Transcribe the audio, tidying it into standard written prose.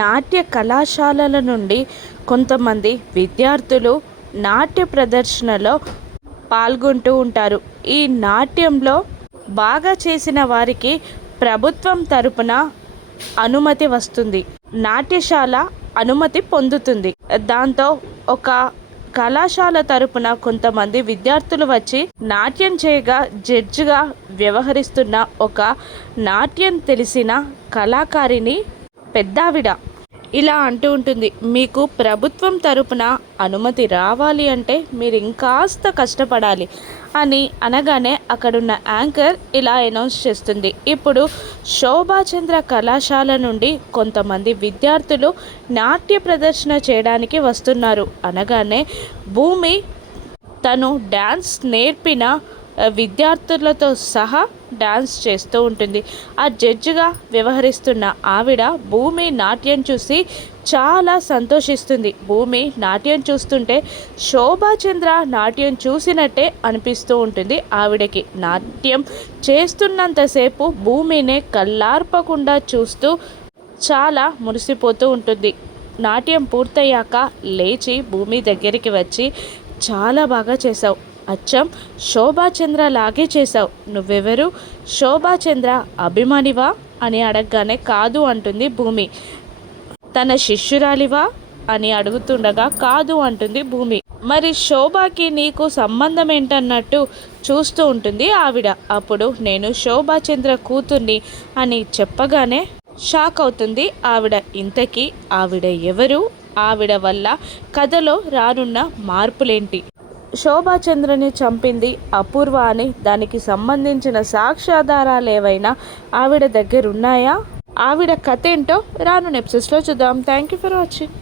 నాట్య కళాశాలల నుండి కొంతమంది విద్యార్థులు నాట్య ప్రదర్శనలో పాల్గొంటూ ఉంటారు. ఈ నాట్యంలో బాగా చేసిన వారికి ప్రభుత్వం తరపున అనుమతి వస్తుంది. నాట్యశాల అనుమతి పొందుతుంది. దాంతో ఒక కళాశాల తరపున కొంతమంది విద్యార్థులు వచ్చి నాట్యం చేయగా జడ్జిగా వ్యవహరిస్తున్న ఒక నాట్యం తెలిసిన కళాకారిణి పెద్దావిడ ఇలా అంటూ ఉంటుంది, మీకు ప్రభుత్వం తరపున అనుమతి రావాలి అంటే మీరు ఇంకాస్త కష్టపడాలి అని అనగానే అక్కడున్న యాంకర్ ఇలా అనౌన్స్ చేస్తుంది. ఇప్పుడు శోభాచంద్ర కళాశాల నుండి కొంతమంది విద్యార్థులు నాట్య ప్రదర్శన చేయడానికి వస్తున్నారు అనగానే భూమి తను డ్యాన్స్ నేర్పిన విద్యార్థులతో సహా డ్యాన్స్ చేస్తూ ఉంటుంది. ఆ జడ్జిగా వ్యవహరిస్తున్న ఆవిడ భూమి నాట్యం చూసి చాలా సంతోషిస్తుంది. భూమి నాట్యం చూస్తుంటే శోభాచంద్ర నాట్యం చూసినట్టే అనిపిస్తూ ఉంటుంది. ఆవిడకి నాట్యం చేస్తున్నంతసేపు భూమినే కళ్ళార్పకుండా చూస్తూ చాలా మురిసిపోతూ ఉంటుంది. నాట్యం పూర్తయ్యాక లేచి భూమి దగ్గరికి వచ్చి చాలా బాగా చేశావు, అచ్చం శోభాచంద్ర లాగే చేశావు, నువ్వెవరు, శోభాచంద్ర అభిమానివా అని అడగగానే కాదు అంటుంది భూమి. తన శిష్యురాలివా అని అడుగుతుండగా కాదు అంటుంది భూమి. మరి శోభాకి నీకు సంబంధం ఏంటన్నట్టు చూస్తూ ఉంటుంది ఆవిడ. అప్పుడు నేను శోభాచంద్ర కూతుర్ని అని చెప్పగానే షాక్ అవుతుంది ఆవిడ. ఇంతకీ ఆవిడ ఎవరు, ఆవిడ వల్ల కథలో రానున్న మార్పులేంటి, శోభాచంద్రని చంపింది అపూర్వ అని దానికి సంబంధించిన సాక్ష్యాధారాలు ఏవైనా ఆవిడ దగ్గర ఉన్నాయా, ఆవిడ కథ ఏంటో రానున్న ఎపిసోడ్స్లో చూద్దాం. Thank you for watching.